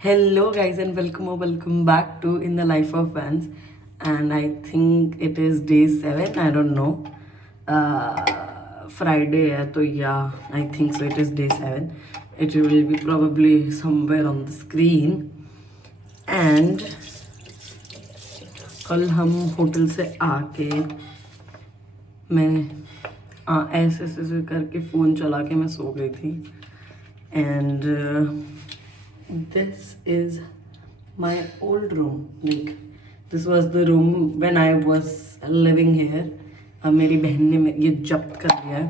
Hello, guys, and welcome back to In the Life of Vans. And I think it is day 7. I don't know. Friday, so yeah, I think so. It is day 7. It will be probably somewhere on the screen. And कल हम hotel से आके मैंने ऐसे करके phone चला के मैं सो गई थी. And this is my old room. Like this was the room when I was living here. अब मेरी बहन ने ये जब्त कर लिया है.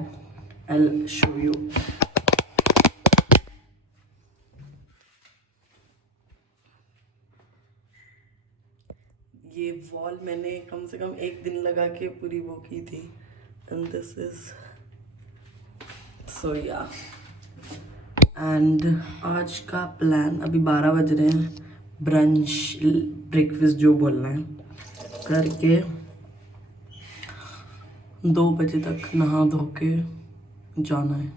I'll show you. ये वॉल मैंने कम से कम एक दिन लगा के पूरी वो की थी. And this is so yeah. And आज का प्लान अभी 12 बज रहे हैं. ब्रंच ब्रेकफास्ट जो बोलना है करके 2 बजे तक नहा धो के जाना है.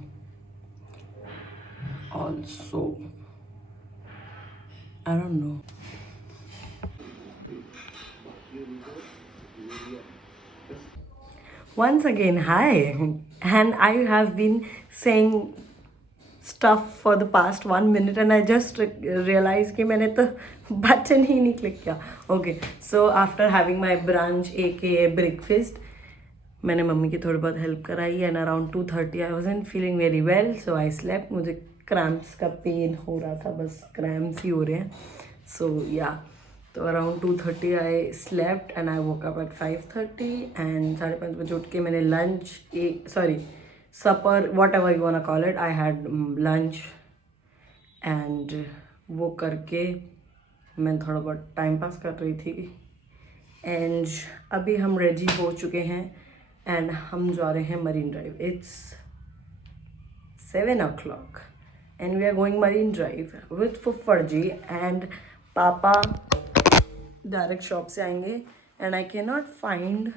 Also I don't know. Once again, hi, and I have been saying stuff for the past 1 minute and I just realized कि मैंने तो button ही नहीं click किया. Okay, so after having my brunch aka breakfast, मैंने mummy की थोड़ी बहुत help कराई and around 2:30 I wasn't feeling very well, so I slept. मुझे cramps का पेन हो रहा था, बस cramps ही हो रहे हैं. So yeah, तो around 2:30 I slept and I woke up at 5:30 and 5:30 बजे उठ के मैंने lunch supper whatever you want to call it. I had lunch and वो करके मैं थोड़ा बहुत टाइम पास कर रही थी. एंड अभी हम रेडी हो चुके हैं एंड हम जा रहे हैं Marine Drive. It's 7 o'clock and we are going Marine Drive with फुफ्फड़ जी एंड पापा डायरेक्ट शॉप से आएंगे. And I can not find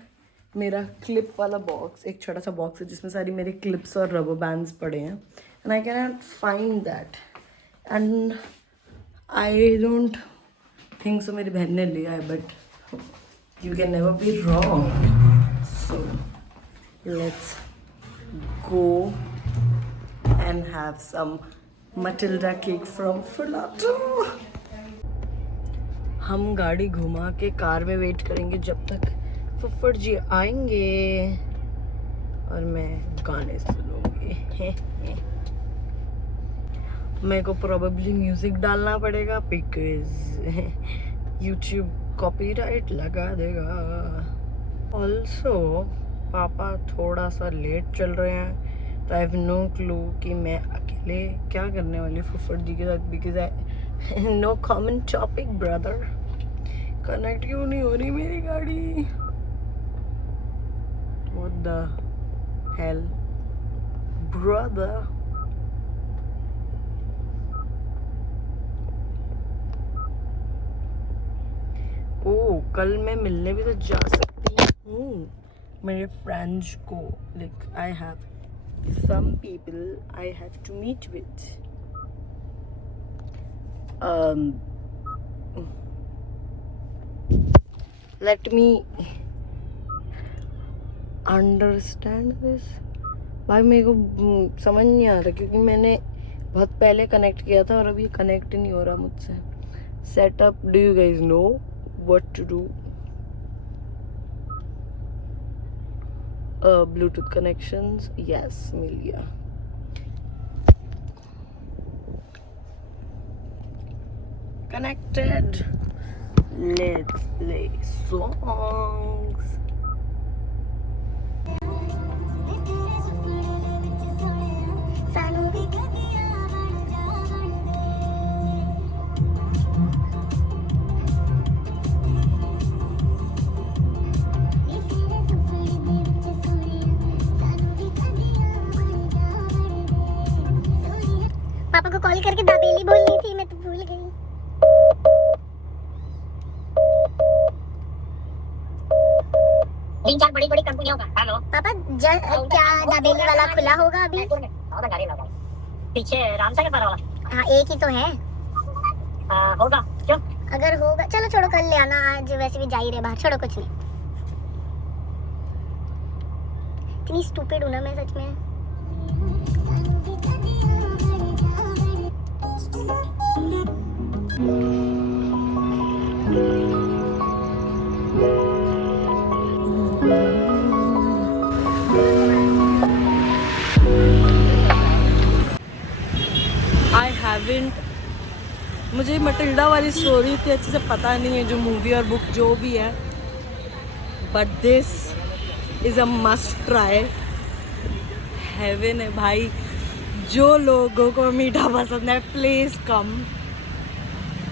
मेरा क्लिप वाला बॉक्स. एक छोटा सा बॉक्स है जिसमें सारी मेरे क्लिप्स और रबर बैंड्स पड़े हैं and I can not find that and I don't think so मेरी बहन ने लिया है. But you can never be wrong. So let's go and have some Matilda cake from Filato. हम गाड़ी घुमा के कार में वेट करेंगे जब तक फुफ्फड़ जी आएंगे और मैं गाने सुनूंगी. मेरे को प्रोबेबली म्यूजिक डालना पड़ेगा बिकॉज यूट्यूब कॉपीराइट लगा देगा. ऑल्सो पापा थोड़ा सा लेट चल रहे हैं तो आई हैव नो क्लू कि मैं अकेले क्या करने वाली फुफ्फड़ जी के साथ. Because I know common topic brother. Connect क्यों नहीं हो रही मेरी गाड़ी? What the hell brother. Oh कल मैं मिलने भी तो जा सकती हूँ मेरे फ्रेंड्स को. Like I have some people I have to meet with. Let me understand this. भाई मेरे को समझ नहीं आ रहा क्योंकि मैंने बहुत पहले कनेक्ट किया था और अभी कनेक्ट नहीं हो रहा मुझसे. Setup, do you guys know what to do? Bluetooth connections, yes मिल गया. Connected. Let's play songs. पापा को कॉल करके दाबेली बोलनी थी, मैं तो भूल गई. तीन चार बड़ी बड़ी कंपनियों का. हेलो पापा, क्या दाबेली वाला खुला होगा अभी? पीछे रामसागर वाला. हाँ एक ही तो है. होगा क्यों? अगर होगा चलो छोड़ो, कल ले आना, आज वैसे भी जा ही रहे बाहर, छोड़ो कुछ नहीं। इतनी स्टूपिड हूँ ना मैं सच में। आई हैवेंट, मुझे मटिल्डा वाली स्टोरी इतनी अच्छे से पता नहीं है, जो मूवी और बुक जो भी है, but this is a must try. Heaven है भाई, जो लोगों को मीठा पसंद है please come.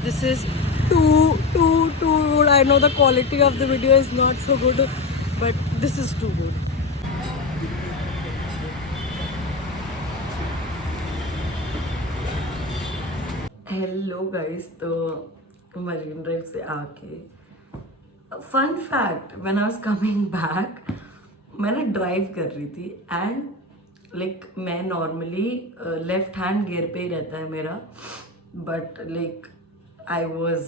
This is too good. I know the quality of the video is not so good, but this is too good. Hello guys, तो मरीन ड्राइव से आके fun fact, when I was coming back मैं ना drive कर रही थी and like मैं normally left hand gear पे ही रहता है मेरा, बट लाइक आई वाज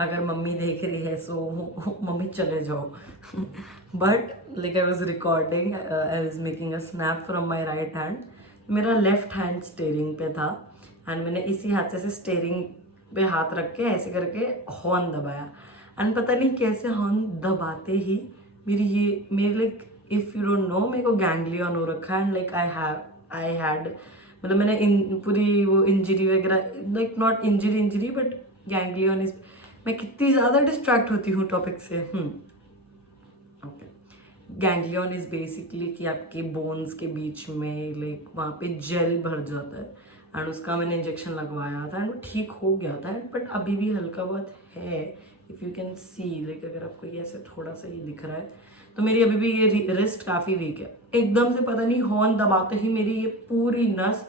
अगर मम्मी देख रही है सो मम्मी चले जाओ but like I was recording, I was making a snap from my right hand, मेरा लेफ्ट हैंड स्टीयरिंग पे था एंड मैंने इसी हाथ से स्टीयरिंग पे हाथ रख के ऐसे करके हॉर्न दबाया एंड पता नहीं कैसे हॉर्न दबाते ही मेरी like if you don't know, मेरे को गैंग्लियन हो रखा है एंड लाइक आई हैड मतलब मैंने पूरी वो इंजरी वगैरह, like not injury but ganglion is, मैं कितनी ज़्यादा डिस्ट्रैक्ट होती हूँ टॉपिक से। ओके, गैंग्लियन इज बेसिकली कि आपके बोन्स के बीच में लाइक वहाँ पे जेल भर जाता है एंड उसका मैंने इंजेक्शन लगवाया था एंड वो ठीक हो गया था, बट अभी भी हल्का बहुत है। If you can see, like अगर आपको ये ऐसे थोड़ा सा ये दिख रहा है तो मेरी अभी भी ये रिस्ट काफ़ी वीक है। एकदम से पता नहीं हॉर्न दबाते ही मेरी ये पूरी नस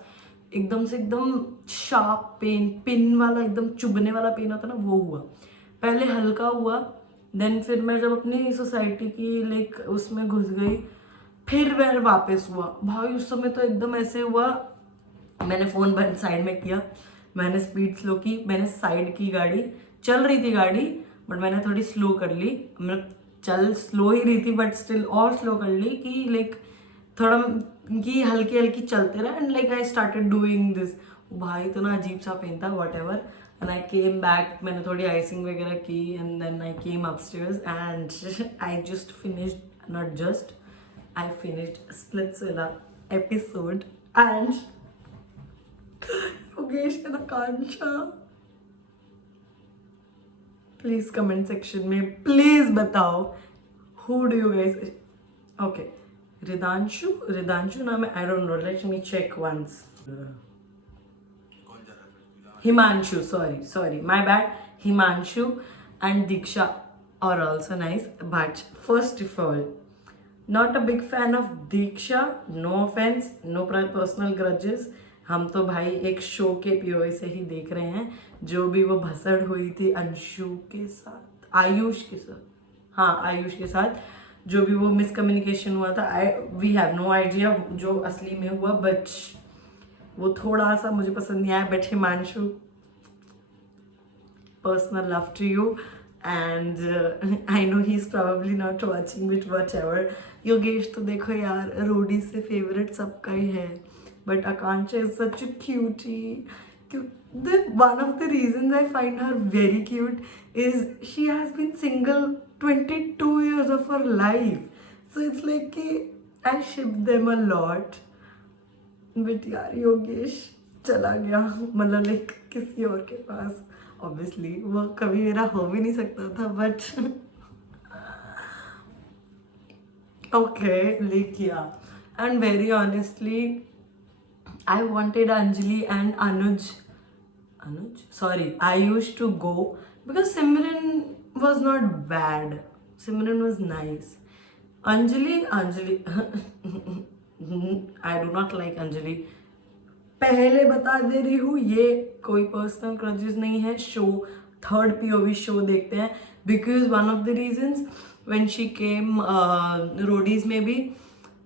एकदम से एकदम शार्प पेन, पिन वाला एकदम चुभने वाला पेन होता ना, वो हुआ। पहले हल्का हुआ, देन फिर मैं जब अपनी सोसाइटी की लाइक उसमें घुस गई फिर वह वापस हुआ। भाई उस समय तो एकदम ऐसे हुआ, मैंने फ़ोन बंद साइड में किया, मैंने स्पीड स्लो की, मैंने साइड की, गाड़ी चल रही थी गाड़ी बट मैंने थोड़ी स्लो कर ली, मतलब चल स्लो ही रही थी बट स्टिल और स्लो कर ली कि लाइक थोड़ा कि हल्की हल्की चलते रहे and like I started doing this. भाई तो ना अजीब सा पेन था, whatever, and I came back, मैंने थोड़ी आइसिंग वगैरह की and then I came upstairs and I just finished, not just, I finished Splitsvilla episode and Yogesh and Akanksha, please comment section में प्लीज बताओ who do you guys, okay, Ridanshu नाम है, I don't know, let me check once. Himanshu, sorry, my bad. Himanshu and Diksha are also nice, but first of all, not a big fan of Diksha, no offense, no personal grudges. हम तो भाई एक show के POA से ही देख रहे हैं, जो भी वो भसड़ हुई थी अंशु के साथ, आयुष के साथ जो भी वो मिसकम्युनिकेशन हुआ था, वी हैव नो आइडिया जो असली में हुआ, बट वो थोड़ा सा मुझे पसंद नहीं आया। But Himanshu, personal love to you and I know he is probably not watching but whatever. Yogesh तो देखो यार, रोडी से फेवरेट सबका ही है, but Akanksha is such a cutie. One of the reasons I find her very cute is she has been single 22 years of her life. So it's like I ship them a lot. But यार योगेश चला गया, मतलब like किसी और के पास, obviously वो कभी मेरा हो भी नहीं सकता था, बट ओके लाइक या। And very honestly I wanted Anjali and I used to go because Simran was not bad. Simran was nice. Anjali, I do not like Anjali. पहले बता दे रही हूँ, ये कोई पर्सनल ग्रजेस नहीं है, शो थर्ड POV शो देखते हैं, because one of the reasons when she came Roadies में भी,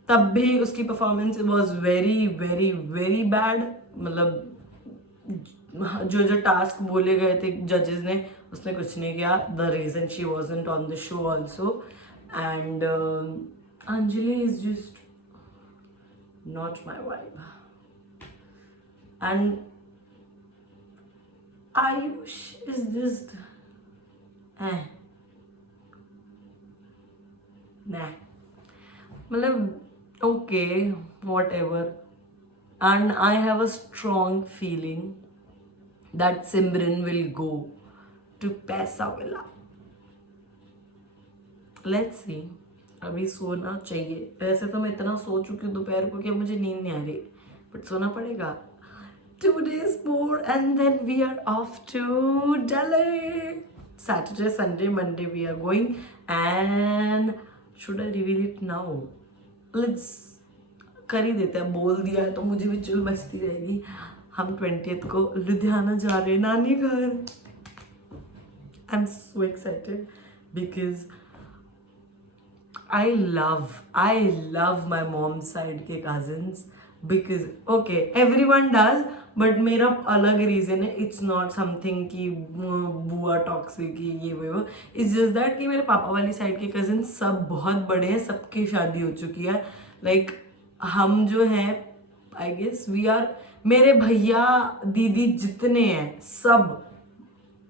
तब भी उसकी performance was very very very bad, मतलब जो जो टास्क बोले गए थे जजेस ने उसने कुछ नहीं किया. The reason she wasn't on the show also. And Anjali is just not my vibe. And Ayush is just nah. मतलब okay, whatever. And I have a strong feeling that Simran will go to Paisa Villa. Let's see. अभी सोना चाहिए. वैसे तो मैं इतना सो चुकी हूँ दोपहर को कि मुझे नींद नहीं आ रही, बट सोना पड़ेगा. 2 days more and then we are off to Delhi. Saturday, Sunday, Monday we are going. And should I reveal it now? Let's कर ही देते हैं. बोल दिया है तो मुझे भी चुल बचती रहेगी. हम 20th को लुधियाना जा रहे हैं नानी घर. I'm so excited because I love my mom's side के cousins because okay everyone does but मेरा अलग रीज़न है. It's not something कि बुआ टॉक्सिक ये वो. It's just that कि मेरे पापा वाली साइड के cousins सब बहुत बड़े हैं, सबकी शादी हो चुकी है. Like हम जो हैं I guess we are, मेरे भैया दीदी जितने हैं सब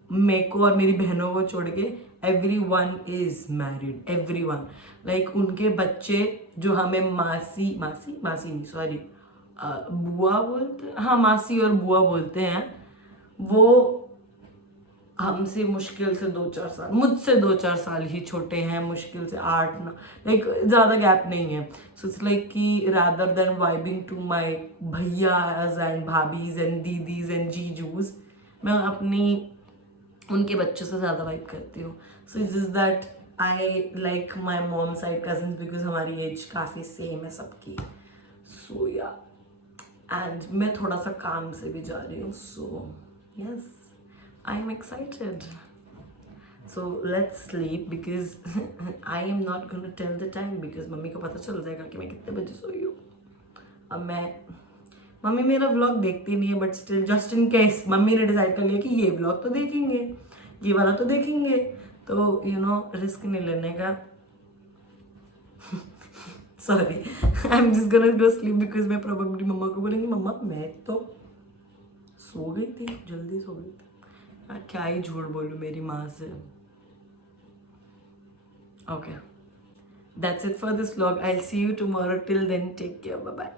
मेरे को और मेरी बहनों को छोड़ के everyone is married. everyone like उनके बच्चे जो हमें मासी नहीं सॉरी बुआ बोलते, हाँ मासी और बुआ बोलते हैं, वो हमसे मुश्किल से 2-4 साल, मुझसे 2-4 साल ही छोटे हैं. मुश्किल से 8-9 लाइक ज़्यादा गैप नहीं है. सो इट्स लाइक कि rather than vibing to my bhaiyas and bhabhis and didis and jijus, मैं अपनी उनके बच्चों से ज़्यादा वाइब करती हूँ. So it's just that I like my mom side cousin because हमारी एज काफ़ी सेम है सबकी. सो या एंड मैं थोड़ा सा काम से भी जा रही हूँ. So yes I am excited. So let's sleep because I am not going to tell the time because mummy को पता चल जाएगा कि मैं कितने बजे सोई हूँ. अब मम्मी मेरा व्लॉग देखती नहीं है but still just in case mummy ने डिसाइड कर लिया कि ये व्लॉग तो देखेंगे, ये वाला तो देखेंगे, तो यू नो रिस्क नहीं लेने का. Sorry I am just gonna go sleep because मैं प्रोबेबली मम्मा को बोलेंगी मम्मा मैं तो सो गई थी, जल्दी सो गई थी. क्या ही झूठ बोलूँ मेरी माँ से. Okay, that's it for this vlog. I'll see you tomorrow. Till then, take care. Bye bye.